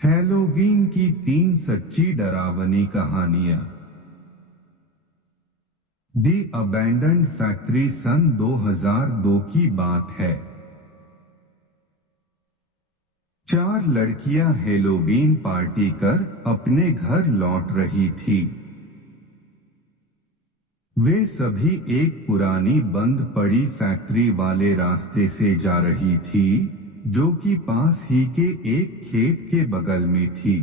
Halloween की 3 सच्ची डरावनी कहानियां। दी अबैंडन्ड फैक्ट्री सन 2002 की बात है। 4 लड़कियां हैलोवीन पार्टी कर अपने घर लौट रही थी। वे सभी एक पुरानी बंद पड़ी फैक्ट्री वाले रास्ते से जा रही थी, जो कि पास ही के एक खेत के बगल में थी।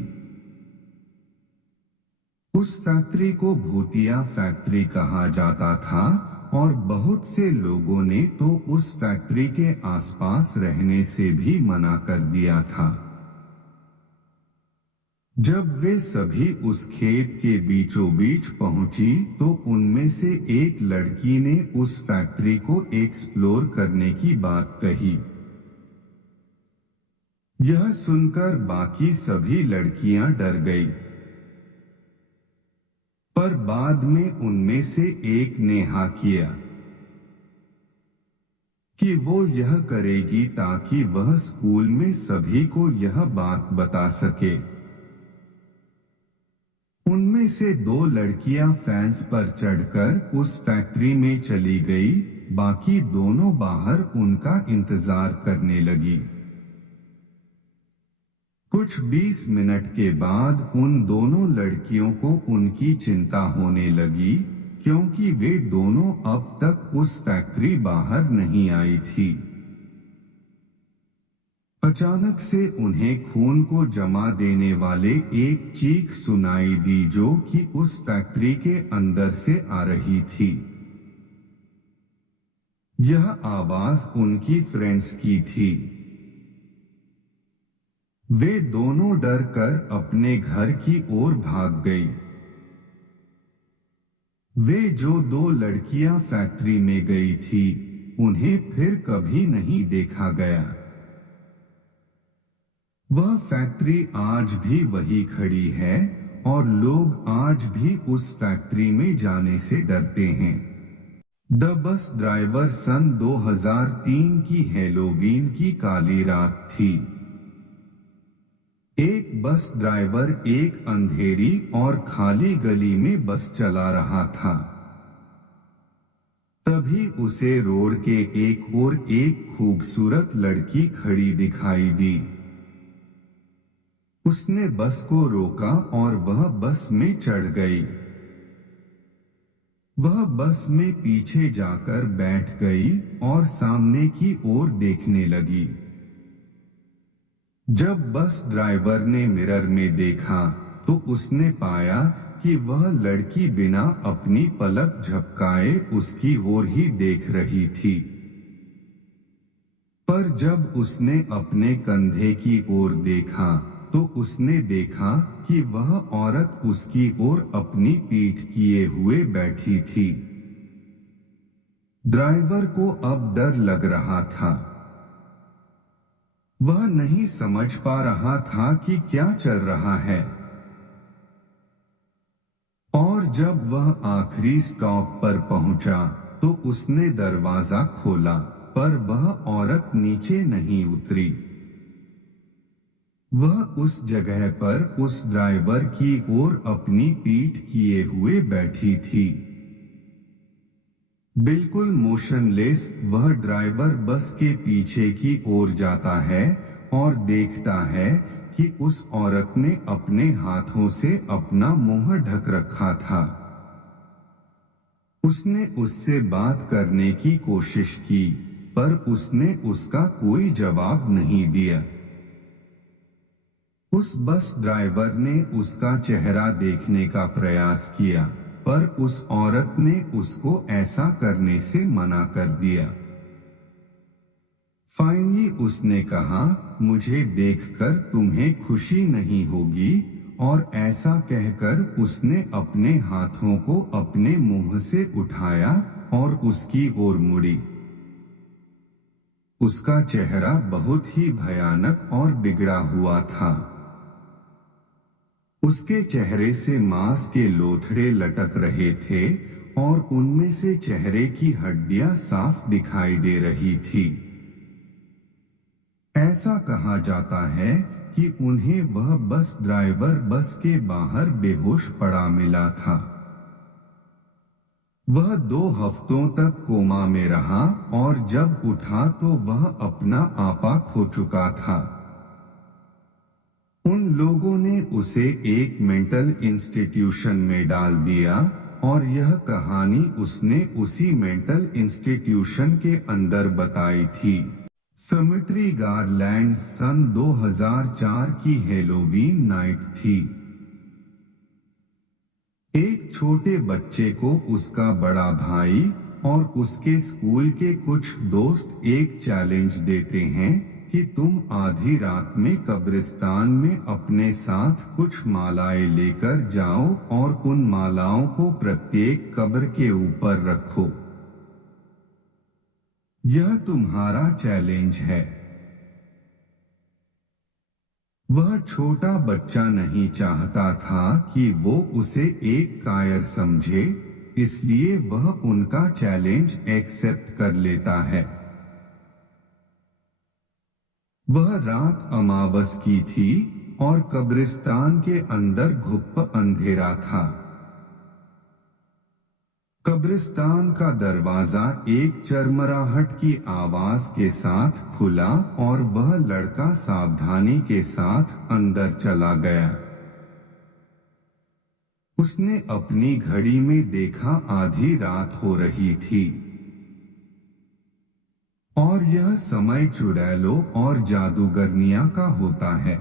उस फैक्ट्री को भूतिया फैक्ट्री कहा जाता था और बहुत से लोगों ने तो उस फैक्ट्री के आसपास रहने से भी मना कर दिया था। जब वे सभी उस खेत के बीचों बीच पहुंची तो उनमें से एक लड़की ने उस फैक्ट्री को एक्सप्लोर करने की बात कही। यह सुनकर बाकी सभी लड़कियां डर गई, पर बाद में उनमें से एक ने हाँ किया कि वो यह करेगी ताकि वह स्कूल में सभी को यह बात बता सके। उनमें से 2 लड़कियां फेंस पर चढ़कर उस फैक्ट्री में चली गई, बाकी दोनों बाहर उनका इंतजार करने लगी। कुछ 20 मिनट के बाद उन दोनों लड़कियों को उनकी चिंता होने लगी, क्योंकि वे दोनों अब तक उस फैक्ट्री बाहर नहीं आई थी। अचानक से उन्हें खून को जमा देने वाले एक चीख सुनाई दी, जो कि उस फैक्ट्री के अंदर से आ रही थी। यह आवाज उनकी फ्रेंड्स की थी। वे दोनों डर कर अपने घर की ओर भाग गई। वे जो 2 लड़कियां फैक्ट्री में गई थी, उन्हें फिर कभी नहीं देखा गया। वह फैक्ट्री आज भी वही खड़ी है और लोग आज भी उस फैक्ट्री में जाने से डरते हैं। द बस ड्राइवर सन 2003 की हैलोवीन की काली रात थी। एक बस ड्राइवर एक अंधेरी और खाली गली में बस चला रहा था। तभी उसे रोड के एक ओर एक खूबसूरत लड़की खड़ी दिखाई दी। उसने बस को रोका और वह बस में चढ़ गई। वह बस में पीछे जाकर बैठ गई और सामने की ओर देखने लगी। जब बस ड्राइवर ने मिरर में देखा तो उसने पाया कि वह लड़की बिना अपनी पलक झपकाए उसकी ओर ही देख रही थी। पर जब उसने अपने कंधे की ओर देखा तो उसने देखा कि वह औरत उसकी ओर अपनी पीठ किए हुए बैठी थी। ड्राइवर को अब डर लग रहा था। वह नहीं समझ पा रहा था कि क्या चल रहा है। और जब वह आखिरी स्टॉप पर पहुंचा तो उसने दरवाजा खोला, पर वह औरत नीचे नहीं उतरी। वह उस जगह पर उस ड्राइवर की ओर अपनी पीठ किए हुए बैठी थी। बिल्कुल मोशनलेस वह ड्राइवर बस के पीछे की ओर जाता है और देखता है कि उस औरत ने अपने हाथों से अपना मुंह ढक रखा था। उसने उससे बात करने की कोशिश की, पर उसने उसका कोई जवाब नहीं दिया। उस बस ड्राइवर ने उसका चेहरा देखने का प्रयास किया, पर उस औरत ने उसको ऐसा करने से मना कर दिया। फाइनली उसने कहा, मुझे देखकर तुम्हें खुशी नहीं होगी, और ऐसा कहकर उसने अपने हाथों को अपने मुंह से उठाया और उसकी ओर मुड़ी। उसका चेहरा बहुत ही भयानक और बिगड़ा हुआ था। उसके चेहरे से मांस के लोथड़े लटक रहे थे और उनमें से चेहरे की हड्डियां साफ दिखाई दे रही थी। ऐसा कहा जाता है कि उन्हें वह बस ड्राइवर बस के बाहर बेहोश पड़ा मिला था। वह 2 हफ्तों तक कोमा में रहा और जब उठा तो वह अपना आपा खो चुका था। उन लोगों ने उसे एक मेंटल इंस्टीट्यूशन में डाल दिया और यह कहानी उसने उसी मेंटल इंस्टीट्यूशन के अंदर बताई थी। सेमेट्री गार्लैंड सन 2004 की हैलोवीन नाइट थी। एक छोटे बच्चे को उसका बड़ा भाई और उसके स्कूल के कुछ दोस्त एक चैलेंज देते हैं कि तुम आधी रात में कब्रिस्तान में अपने साथ कुछ मालाएं लेकर जाओ और उन मालाओं को प्रत्येक कब्र के ऊपर रखो। यह तुम्हारा चैलेंज है। वह छोटा बच्चा नहीं चाहता था कि वो उसे एक कायर समझे, इसलिए वह उनका चैलेंज एक्सेप्ट कर लेता है। वह रात अमावस की थी और कब्रिस्तान के अंदर घुप्प अंधेरा था। कब्रिस्तान का दरवाजा एक चरमराहट की आवाज के साथ खुला और वह लड़का सावधानी के साथ अंदर चला गया। उसने अपनी घड़ी में देखा आधी रात हो रही थी और यह समय चुड़ैलों और जादूगरनियां का होता है।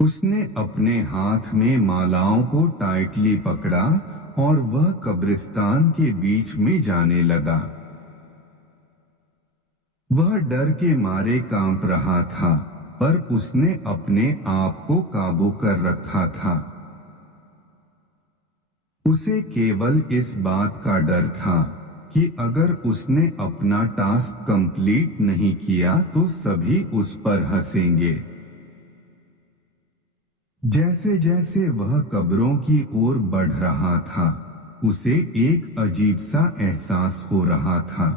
उसने अपने हाथ में मालाओं को टाइटली पकड़ा और वह कब्रिस्तान के बीच में जाने लगा। वह डर के मारे कांप रहा था, पर उसने अपने आप को काबू कर रखा था। उसे केवल इस बात का डर था कि अगर उसने अपना टास्क कंप्लीट नहीं किया तो सभी उस पर हंसेंगे। जैसे जैसे वह कब्रों की ओर बढ़ रहा था, उसे एक अजीब सा एहसास हो रहा था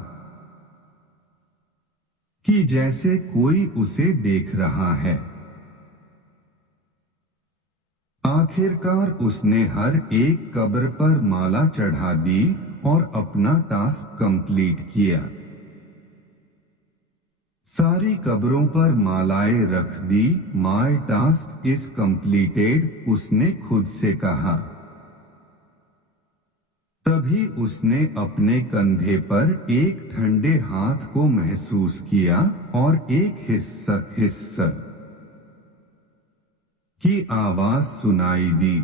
कि जैसे कोई उसे देख रहा है। आखिरकार उसने हर एक कब्र पर माला चढ़ा दी और अपना टास्क कंप्लीट किया। सारी कब्रों पर मालाएं रख दी। माय टास्क इज कंप्लीटेड, उसने खुद से कहा। तभी उसने अपने कंधे पर एक ठंडे हाथ को महसूस किया और एक हिस्स की आवाज सुनाई दी,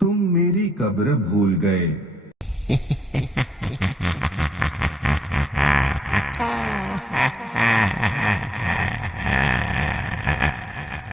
तुम मेरी कब्र भूल गए।